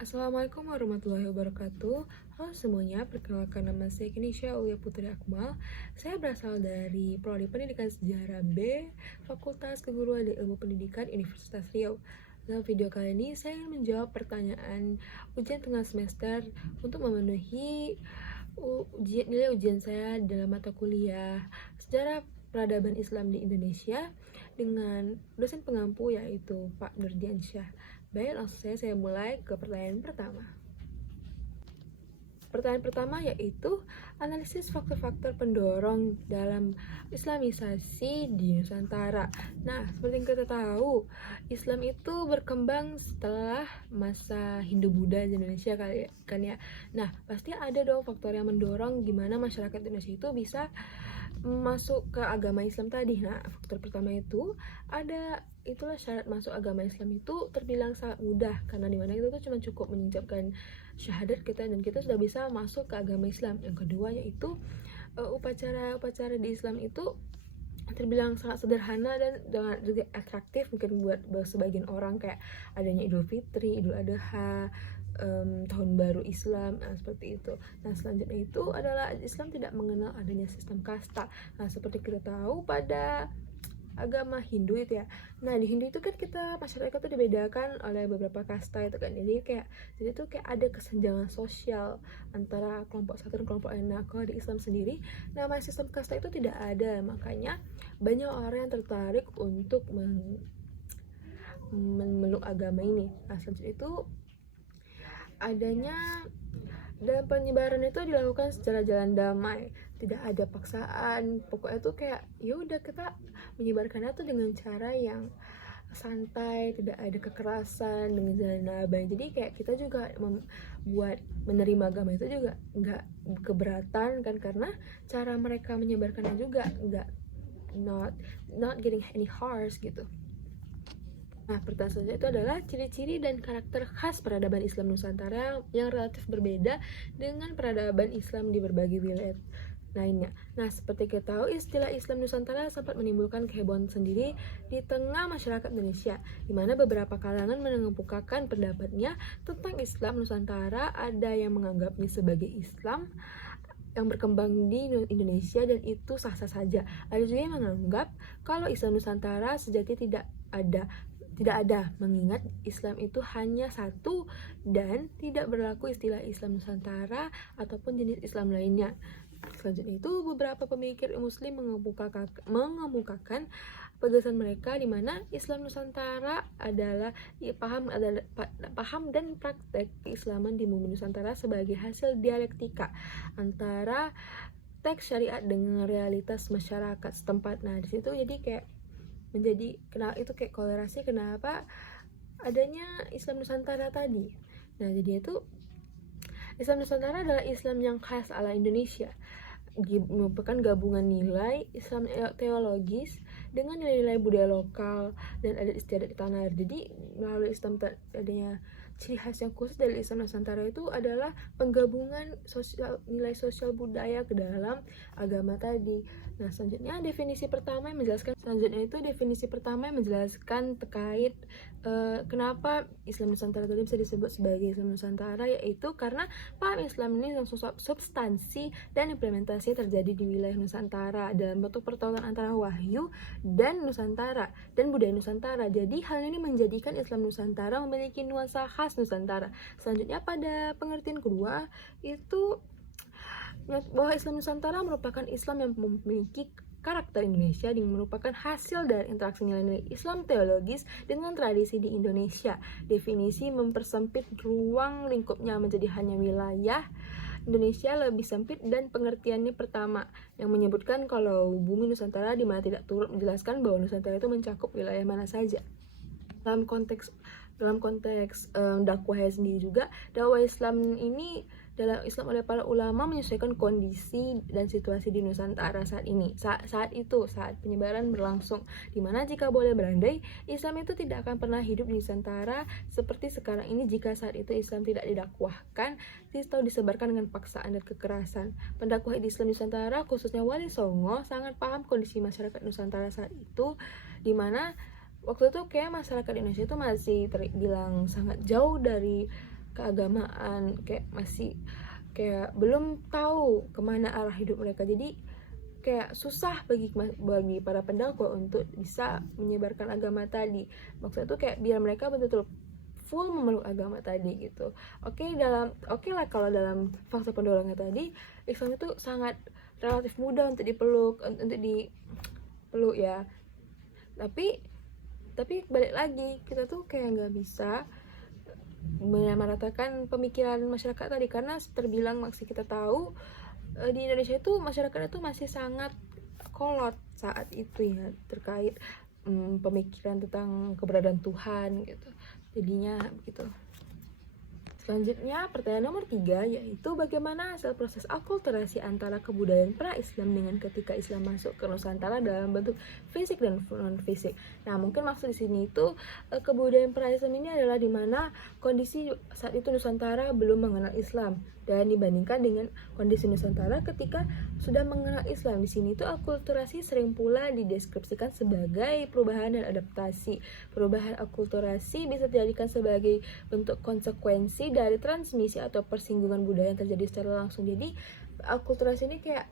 Assalamualaikum warahmatullahi wabarakatuh. Halo semuanya, perkenalkan nama saya Kenisha Uya Putri Akmal. Saya berasal dari Prodi Pendidikan Sejarah B, Fakultas Keguruan dan Ilmu Pendidikan Universitas Riau. Dalam video kali ini, saya ingin menjawab pertanyaan ujian tengah semester untuk memenuhi nilai ujian saya dalam mata kuliah Sejarah Peradaban Islam di Indonesia dengan dosen pengampu yaitu Pak Nurdiansyah. Baik, langsung saya mulai ke pertanyaan pertama. Pertanyaan pertama yaitu analisis faktor-faktor pendorong dalam Islamisasi di Nusantara. Nah, seperti yang kita tahu, Islam itu berkembang setelah masa Hindu-Buddha di Indonesia kan ya. Nah, pasti ada dong faktor yang mendorong gimana masyarakat Indonesia itu bisa masuk ke agama Islam tadi. Nah, faktor pertama itu itulah syarat masuk agama Islam itu terbilang sangat mudah karena dimana kita tuh cuma cukup mengucapkan syahadat kita dan kita sudah bisa masuk ke agama Islam. Yang kedua yaitu upacara-upacara di Islam itu terbilang sangat sederhana dan juga atraktif mungkin buat sebagian orang, kayak adanya Idul Fitri, Idul Adha, tahun baru Islam, seperti itu. Nah, selanjutnya itu adalah Islam tidak mengenal adanya sistem kasta. Nah, seperti kita tahu pada agama Hindu itu ya. Nah, di Hindu itu kan masyarakat itu dibedakan oleh beberapa kasta itu kan. Jadi tuh kayak ada kesenjangan sosial antara kelompok satu dan kelompok lain. Nah, kalau di Islam sendiri nama sistem kasta itu tidak ada. Makanya banyak orang yang tertarik untuk memeluk agama ini. Nah, selanjutnya itu adanya dan penyebaran itu dilakukan secara jalan damai, tidak ada paksaan. Pokoknya tuh kayak ya udah kita menyebarkannya tuh dengan cara yang santai, tidak ada kekerasan, dengan jalan damai. Jadi kayak kita juga buat menerima agama itu juga nggak keberatan kan, karena cara mereka menyebarkannya juga nggak not getting any harsh gitu. Nah, pertanyaan selanjutnya itu adalah ciri-ciri dan karakter khas peradaban Islam Nusantara yang relatif berbeda dengan peradaban Islam di berbagai wilayah lainnya. Nah, seperti kita tahu, istilah Islam Nusantara sempat menimbulkan kehebohan sendiri di tengah masyarakat Indonesia, di mana beberapa kalangan mengemukakan pendapatnya tentang Islam Nusantara. Ada yang menganggapnya sebagai Islam yang berkembang di Indonesia dan itu sah-sah saja. Ada juga yang menganggap kalau Islam Nusantara sejati tidak ada, mengingat Islam itu hanya satu dan tidak berlaku istilah Islam Nusantara ataupun jenis Islam lainnya. Selanjutnya itu beberapa pemikir Muslim mengemukakan pegasan mereka di mana Islam Nusantara adalah paham dan praktek keislaman di bumi Nusantara sebagai hasil dialektika antara teks syariat dengan realitas masyarakat setempat. Nah, di situ jadi kayak kayak kolerasi kenapa adanya Islam Nusantara tadi. Nah, jadi itu Islam Nusantara adalah Islam yang khas ala Indonesia, merupakan gabungan nilai Islam teologis dengan nilai-nilai budaya lokal dan adat istiadat di tanah air. Jadi melalui Islam adanya ciri khas yang khusus dari Islam Nusantara itu adalah penggabungan nilai sosial budaya ke dalam agama tadi. Nah, selanjutnya definisi pertama yang menjelaskan terkait kenapa Islam Nusantara tadi bisa disebut sebagai Islam Nusantara, yaitu karena paham Islam ini yang substansi dan implementasi terjadi di wilayah Nusantara dalam bentuk pertolongan antara wahyu dan Nusantara dan budaya Nusantara. Jadi hal ini menjadikan Islam Nusantara memiliki nuansa khas Nusantara. Selanjutnya pada pengertian kedua itu bahwa Islam Nusantara merupakan Islam yang memiliki karakter Indonesia yang merupakan hasil dari interaksi nilai-nilai Islam teologis dengan tradisi di Indonesia. Definisi mempersempit ruang lingkupnya menjadi hanya wilayah Indonesia lebih sempit, dan pengertiannya pertama yang menyebutkan kalau bumi Nusantara di mana tidak turut menjelaskan bahwa Nusantara itu mencakup wilayah mana saja. Dalam konteks dakwah sendiri juga, dakwah Islam ini dalam Islam oleh para ulama menyesuaikan kondisi dan situasi di Nusantara saat ini. Saat penyebaran berlangsung, dimana jika boleh berandai, Islam itu tidak akan pernah hidup di Nusantara seperti sekarang ini jika saat itu Islam tidak didakwahkan atau disebarkan dengan paksaan dan kekerasan. Pendakwah Islam Nusantara, khususnya Wali Songo, sangat paham kondisi masyarakat Nusantara saat itu, dimana waktu itu kayak masyarakat Indonesia itu masih terbilang sangat jauh dari keagamaan, kayak masih kayak belum tahu kemana arah hidup mereka. Jadi kayak susah bagi para pendakwa untuk bisa menyebarkan agama tadi. Maksudnya tuh kayak biar mereka betul-betul full memeluk agama tadi gitu. Oke lah kalau dalam fakta pendorongnya tadi, Islam itu sangat relatif mudah untuk dipeluk ya. Tapi balik lagi, kita tuh kayak nggak bisa menyamaratakan pemikiran masyarakat tadi, karena terbilang masih kita tahu di Indonesia itu masyarakat itu masih sangat kolot saat itu ya, terkait pemikiran tentang keberadaan Tuhan gitu. Jadinya begitu. Selanjutnya, pertanyaan nomor 3, yaitu bagaimana hasil proses akulturasi antara kebudayaan pra-Islam dengan ketika Islam masuk ke Nusantara dalam bentuk fisik dan non-fisik. Nah, mungkin maksud di sini itu kebudayaan pra-Islam ini adalah di mana kondisi saat itu Nusantara belum mengenal Islam, dan dibandingkan dengan kondisi Nusantara ketika sudah mengenal Islam. Di sini itu akulturasi sering pula dideskripsikan sebagai perubahan dan adaptasi. Perubahan akulturasi bisa dijadikan sebagai bentuk konsekuensi dari transmisi atau persinggungan budaya yang terjadi secara langsung. Jadi akulturasi ini kayak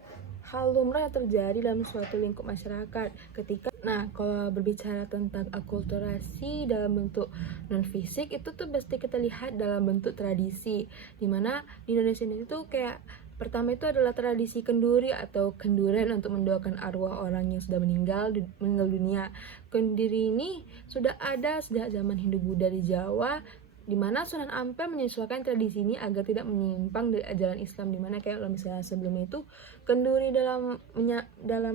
hal lumrah yang terjadi dalam suatu lingkup masyarakat ketika. Nah, kalau berbicara tentang akulturasi dalam bentuk non fisik, itu tuh pasti kita lihat dalam bentuk tradisi, dimana di Indonesia ini tuh kayak pertama itu adalah tradisi kenduri atau kenduren untuk mendoakan arwah orang yang sudah meninggal dunia. Kenduri ini sudah ada sejak zaman Hindu-Buddha di Jawa, di mana Sunan Ampel menyesuaikan tradisi ini agar tidak menyimpang dari ajaran Islam, di mana kayak kalau misalnya sebelumnya itu kenduri dalam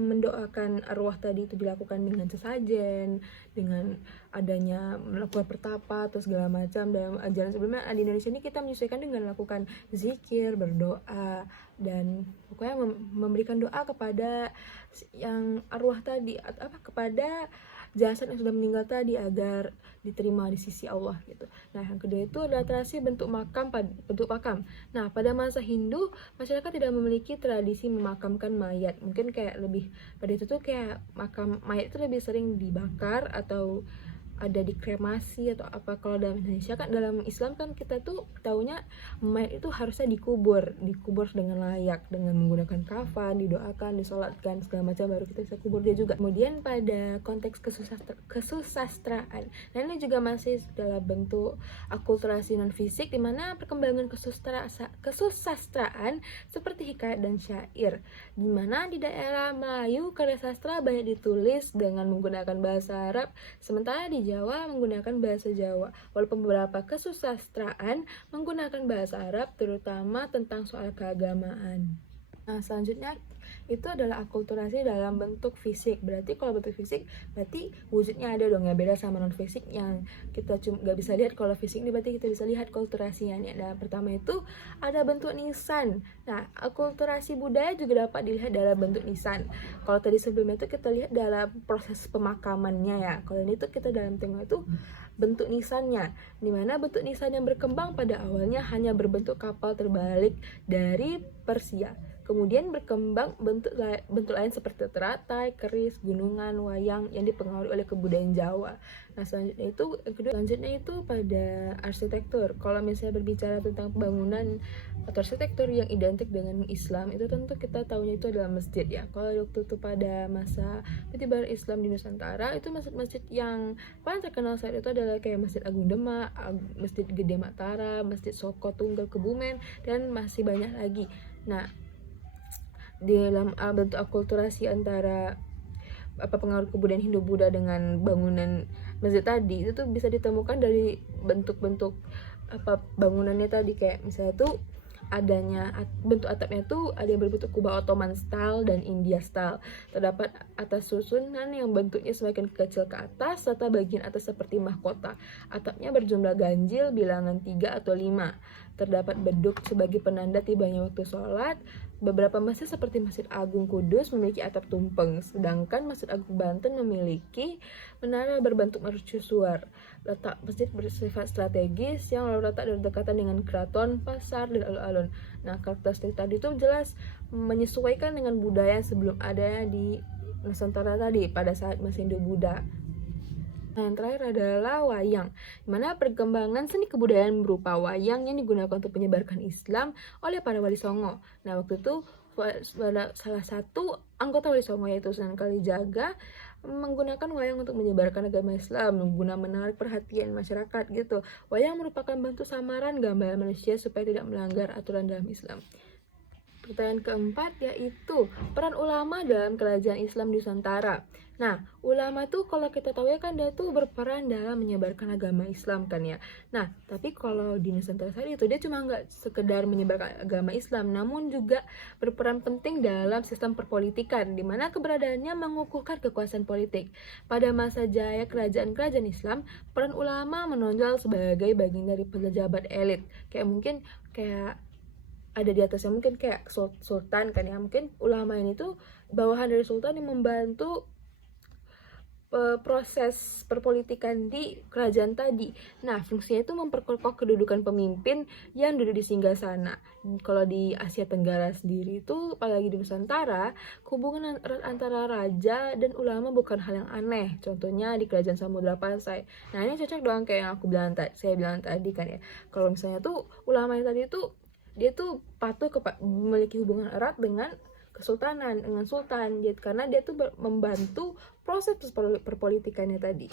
mendoakan arwah tadi itu dilakukan dengan sesajen, dengan adanya melakukan pertapa atau segala macam. Dalam ajaran sebelumnya di Indonesia ini kita menyesuaikan dengan melakukan zikir, berdoa, dan pokoknya memberikan doa kepada yang arwah tadi, atau kepada jasad yang sudah meninggal tadi agar diterima di sisi Allah gitu. Nah, yang kedua itu adalah tradisi bentuk makam. Nah, pada masa Hindu, masyarakat tidak memiliki tradisi memakamkan mayat. Mungkin kayak lebih pada itu tuh kayak makam mayat itu lebih sering dibakar atau ada dikremasi atau apa. Kalau dalam Indonesia kan, dalam Islam kan kita tuh taunya mayat itu harusnya dikubur dengan layak, dengan menggunakan kafan, didoakan, disolatkan segala macam, baru kita bisa kubur dia juga. Kemudian pada konteks kesusastraan, nah ini juga masih dalam bentuk akulturasi non fisik, dimana perkembangan kesusastraan seperti hikayat dan syair, dimana di daerah Melayu karya sastra banyak ditulis dengan menggunakan bahasa Arab, sementara di Jawa menggunakan bahasa Jawa, walaupun beberapa kesusastraan menggunakan bahasa Arab, terutama tentang soal keagamaan. Nah, selanjutnya itu adalah akulturasi dalam bentuk fisik. Berarti kalau bentuk fisik berarti wujudnya ada dong ya, beda sama non fisik yang kita cuma nggak bisa lihat. Kalau fisik ini berarti kita bisa lihat akulturasinya nih. Nah, pertama itu ada bentuk nisan. Nah, akulturasi budaya juga dapat dilihat dalam bentuk nisan. Kalau tadi sebelumnya itu kita lihat dalam proses pemakamannya ya. Kalau ini tuh kita dalam tengok itu bentuk nisannya, dimana bentuk nisan yang berkembang pada awalnya hanya berbentuk kapal terbalik dari Persia. Kemudian berkembang bentuk lain seperti teratai, keris, gunungan, wayang yang dipengaruhi oleh kebudayaan Jawa. Nah, selanjutnya itu pada arsitektur. Kalau misalnya berbicara tentang bangunan atau arsitektur yang identik dengan Islam, itu tentu kita tahunya itu adalah masjid ya. Kalau waktu itu pada masa penyebaran Islam di Nusantara, itu masjid-masjid yang paling terkenal saat itu adalah kayak Masjid Agung Demak, Masjid Gede Mataram, Masjid Soko Tunggal Kebumen, dan masih banyak lagi. Nah, di dalam bentuk akulturasi antara pengaruh kebudayaan Hindu-Buddha dengan bangunan masjid tadi, itu tuh bisa ditemukan dari bentuk-bentuk bangunannya tadi, kayak misalnya tuh adanya bentuk atapnya tuh ada yang berbentuk kubah Ottoman style dan India style. Terdapat atas susunan yang bentuknya semakin kecil ke atas, serta bagian atas seperti mahkota. Atapnya berjumlah ganjil bilangan 3 atau 5. Terdapat beduk sebagai penanda tibanya waktu sholat. Beberapa masjid seperti Masjid Agung Kudus memiliki atap tumpeng, sedangkan Masjid Agung Banten memiliki menara berbentuk mercusuar. Letak masjid bersifat strategis yang lalu letak berdekatan dengan keraton, pasar, dan alun-alun. Nah, karakteristik tadi itu jelas menyesuaikan dengan budaya yang sebelum ada di Nusantara tadi pada saat masih Hindu-Buddha. Nah, yang terakhir adalah wayang, di mana perkembangan seni kebudayaan berupa wayang yang digunakan untuk menyebarkan Islam oleh para Wali Songo. Nah, waktu itu salah satu anggota Wali Songo yaitu Sunan Kalijaga menggunakan wayang untuk menyebarkan agama Islam, guna menarik perhatian masyarakat gitu. Wayang merupakan bentuk samaran gambaran manusia supaya tidak melanggar aturan dalam Islam. Pertanyaan keempat yaitu peran ulama dalam kerajaan Islam di Nusantara. Nah, ulama tuh kalau kita tahu ya kan dia tuh berperan dalam menyebarkan agama Islam kan ya. Nah, tapi kalau di Nusantara saat itu dia cuma nggak sekedar menyebarkan agama Islam, namun juga berperan penting dalam sistem perpolitikan, di mana keberadaannya mengukuhkan kekuasaan politik. Pada masa jaya kerajaan-kerajaan Islam, peran ulama menonjol sebagai bagian dari pejabat elit. Kayak ada di atasnya mungkin kayak sultan kan ya, mungkin ulama ini tuh bawahan dari sultan yang membantu proses perpolitikan di kerajaan tadi. Nah, fungsinya itu memperkokoh kedudukan pemimpin yang duduk di singgasana. Kalau di Asia Tenggara sendiri itu, apalagi di Nusantara, hubungan antara raja dan ulama bukan hal yang aneh. Contohnya di kerajaan Samudra Pasai. Nah, ini cocok doang kayak yang saya bilang tadi kan ya. Kalau misalnya tuh ulama yang tadi tuh dia tuh memiliki hubungan erat dengan kesultanan, dengan sultan, karena dia tuh membantu proses perpolitikannya tadi.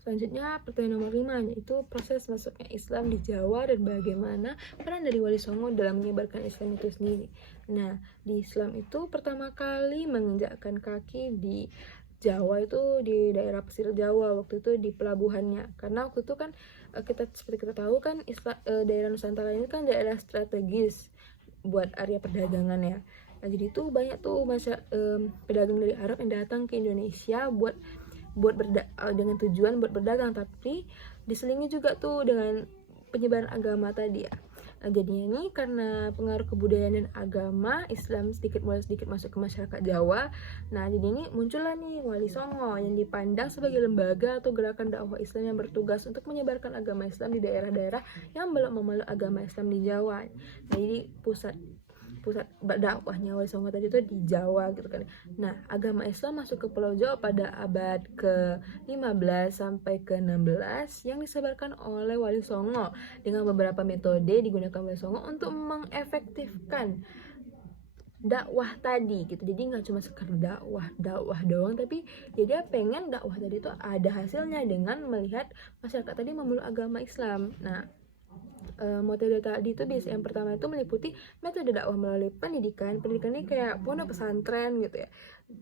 Selanjutnya pertanyaan nomor 5, yaitu proses masuknya Islam di Jawa dan bagaimana peran dari Wali Songo dalam menyebarkan Islam itu sendiri. Nah, di Islam itu pertama kali menginjakkan kaki di Jawa itu di daerah pesisir Jawa, waktu itu di pelabuhannya. Karena waktu itu kan seperti kita tahu kan daerah Nusantara ini kan daerah strategis buat area perdagangan ya. Nah, jadi itu banyak tuh pedagang dari Arab yang datang ke Indonesia dengan tujuan buat berdagang, tapi diselingi juga tuh dengan penyebaran agama tadi ya. Nah, jadinya ini karena pengaruh kebudayaan dan agama Islam sedikit masuk ke masyarakat Jawa. Nah, jadi ini muncullah nih Wali Songo yang dipandang sebagai lembaga atau gerakan dakwah Islam yang bertugas untuk menyebarkan agama Islam di daerah-daerah yang belum memeluk agama Islam di Jawa. Nah, jadi pusat dakwahnya Wali Songo tadi itu di Jawa gitu kan. Nah, agama Islam masuk ke Pulau Jawa pada abad ke-15 sampai ke-16 yang disebarkan oleh Wali Songo dengan beberapa metode digunakan Wali Songo untuk mengefektifkan dakwah tadi gitu. Jadi nggak cuma sekedar dakwah doang, tapi jadi dia pengen dakwah tadi itu ada hasilnya dengan melihat masyarakat tadi memeluk agama Islam. Nah, metode tadi itu yang pertama itu meliputi metode dakwah melalui pendidikan ini kayak pondok pesantren gitu ya,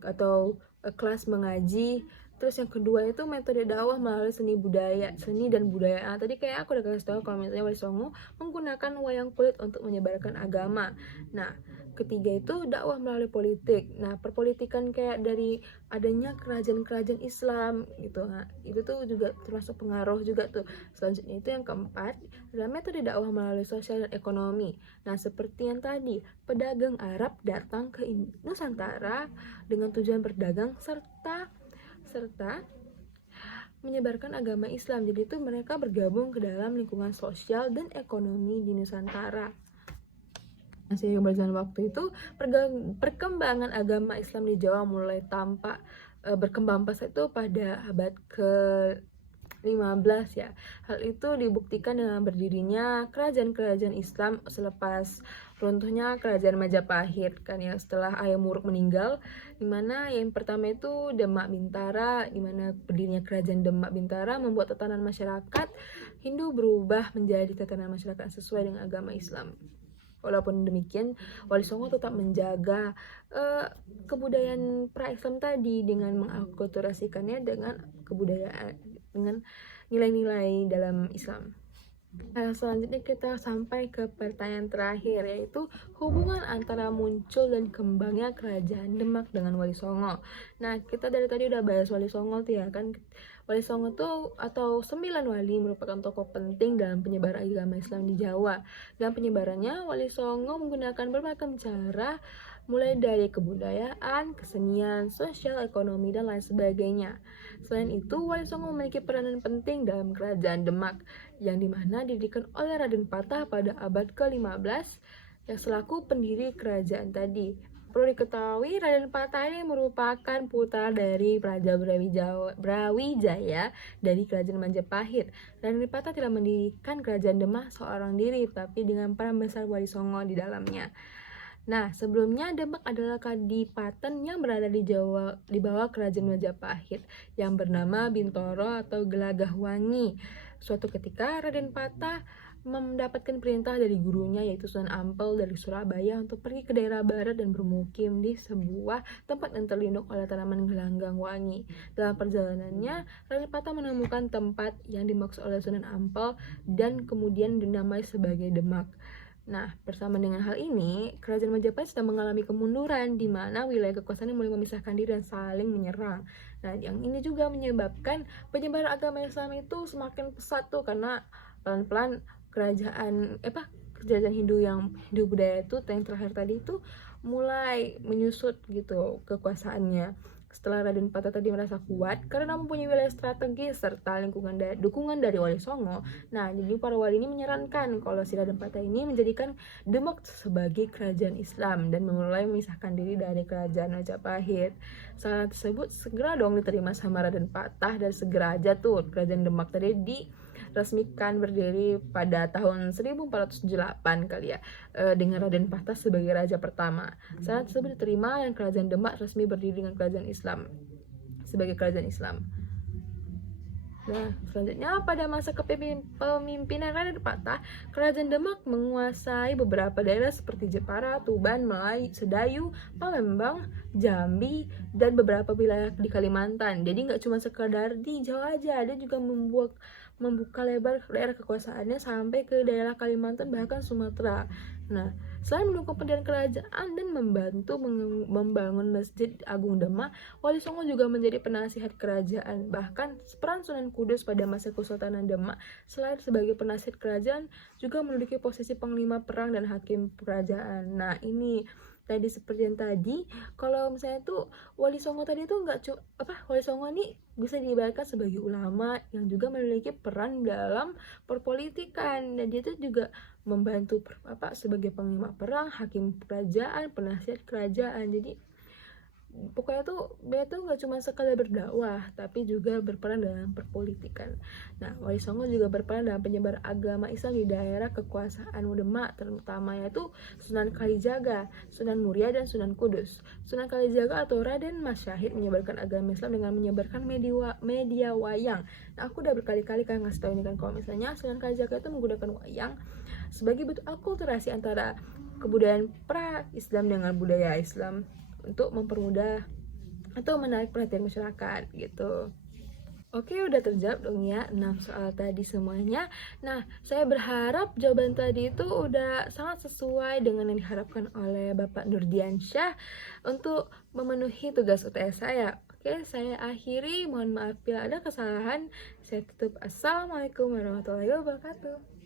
atau kelas mengaji. Terus yang kedua itu metode dakwah melalui seni dan budaya. Nah, tadi kayak aku udah kasih tahu kalau misalnya Wali Songo menggunakan wayang kulit untuk menyebarkan agama. Nah, ketiga itu dakwah melalui politik. Nah, perpolitikan kayak dari adanya kerajaan-kerajaan Islam gitu. Nah, itu tuh juga termasuk pengaruh juga tuh. Selanjutnya itu yang keempat adalah metode dakwah melalui sosial dan ekonomi. Nah, seperti yang tadi, pedagang Arab datang ke Nusantara dengan tujuan berdagang serta menyebarkan agama Islam. Jadi itu mereka bergabung ke dalam lingkungan sosial dan ekonomi di Nusantara. Seiring berjalan waktu itu, perkembangan agama Islam di Jawa mulai tampak berkembang pesat itu pada abad ke-15 ya. Hal itu dibuktikan dengan berdirinya kerajaan-kerajaan Islam selepas runtuhnya kerajaan Majapahit kan ya, setelah Ayam Wuruk meninggal, dimana yang pertama itu Demak Bintara, dimana berdirinya kerajaan Demak Bintara membuat tatanan masyarakat Hindu berubah menjadi tatanan masyarakat sesuai dengan agama Islam. Walaupun demikian, Wali Songo tetap menjaga kebudayaan pra-Islam tadi dengan mengakulturasikannya dengan kebudayaan, dengan nilai-nilai dalam Islam. Nah, selanjutnya kita sampai ke pertanyaan terakhir, yaitu hubungan antara muncul dan kembangnya kerajaan Demak dengan Wali Songo. Nah, kita dari tadi udah bahas Wali Songo tuh ya kan. Wali Songo tuh atau 9 wali merupakan tokoh penting dalam penyebaran agama Islam di Jawa. Dalam penyebarannya, Wali Songo menggunakan berbagai cara, mulai dari kebudayaan, kesenian, sosial, ekonomi, dan lain sebagainya. Selain itu, Wali Songo memiliki peranan penting dalam kerajaan Demak, yang dimana didirikan oleh Raden Patah pada abad ke-15 yang selaku pendiri kerajaan tadi. Perlu diketahui Raden Patah ini merupakan putra dari Raja Brawijaya dari Kerajaan Majapahit. Raden Patah tidak mendirikan Kerajaan Demak seorang diri, tapi dengan peran besar Wali Songo di dalamnya. Nah, sebelumnya Demak adalah kadipaten yang berada di Jawa di bawah Kerajaan Majapahit yang bernama Bintoro atau Gelagahwangi. Suatu ketika Raden Patah mendapatkan perintah dari gurunya yaitu Sunan Ampel dari Surabaya untuk pergi ke daerah barat dan bermukim di sebuah tempat yang terlindung oleh tanaman gelanggang wangi. Dalam perjalanannya, Raden Patah menemukan tempat yang dimaksud oleh Sunan Ampel dan kemudian dinamai sebagai Demak. Nah, bersama dengan hal ini, Kerajaan Majapahit sedang mengalami kemunduran di mana wilayah kekuasaannya mulai memisahkan diri dan saling menyerang. Nah, yang ini juga menyebabkan penyebaran agama Islam itu semakin pesat tuh karena pelan-pelan kerajaan Hindu budaya itu yang terakhir tadi itu mulai menyusut gitu kekuasaannya. Setelah Raden Patah tadi merasa kuat karena mempunyai wilayah strategis serta dukungan dari Wali Songo. Nah, jadi para wali ini menyarankan kalau si Raden Patah ini menjadikan Demak sebagai kerajaan Islam dan mulai memisahkan diri dari kerajaan Majapahit. Saran tersebut segera dong diterima sama Raden Patah dan segera aja tuh kerajaan Demak tadi diresmikan berdiri pada tahun 1478 kali ya, dengan Raden Patah sebagai raja pertama. Saat tersebut diterima dan kerajaan Demak resmi berdiri dengan kerajaan Islam sebagai kerajaan Islam. Nah, selanjutnya pada masa kepemimpinan Raden Patah, kerajaan Demak menguasai beberapa daerah seperti Jepara, Tuban, Melayu, Sedayu, Palembang, Jambi, dan beberapa wilayah di Kalimantan. Jadi nggak cuma sekadar di Jawa aja, dia juga membuka lebar daerah kekuasaannya sampai ke daerah Kalimantan bahkan Sumatera. Nah, selain mendukung pendirian kerajaan dan membantu membangun Masjid Agung Demak, Wali Songo juga menjadi penasihat kerajaan. Bahkan peran Sunan Kudus pada masa Kesultanan Demak selain sebagai penasihat kerajaan juga menduduki posisi panglima perang dan hakim kerajaan. Nah, ini tadi seperti yang tadi, kalau misalnya tuh Wali Songo tadi tuh Wali Songo ini bisa diibaratkan sebagai ulama yang juga memiliki peran dalam perpolitikan, dan dia tuh juga membantu sebagai panglima perang, hakim kerajaan, penasihat kerajaan. Jadi pokoknya tuh dia tuh nggak cuma sekadar berdakwah tapi juga berperan dalam perpolitikan. Nah, Wali Songo juga berperan dalam penyebar agama Islam di daerah kekuasaan Demak, terutama yaitu Sunan Kalijaga, Sunan Muria, dan Sunan Kudus. Sunan Kalijaga atau Raden Mas Syahid menyebarkan agama Islam dengan menyebarkan media wayang. Nah, aku udah berkali-kali kan ngasih tahu ini kan kalau misalnya Sunan Kalijaga itu menggunakan wayang sebagai bentuk akulturasi antara kebudayaan pra-Islam dengan budaya Islam untuk mempermudah atau menarik perhatian masyarakat gitu. Oke, udah terjawab dong ya 6 soal tadi semuanya. Nah, saya berharap jawaban tadi itu udah sangat sesuai dengan yang diharapkan oleh Bapak Nurdiansyah untuk memenuhi tugas UTS saya. Oke, saya akhiri. Mohon maaf bila ada kesalahan. Saya tutup. Assalamualaikum warahmatullahi wabarakatuh.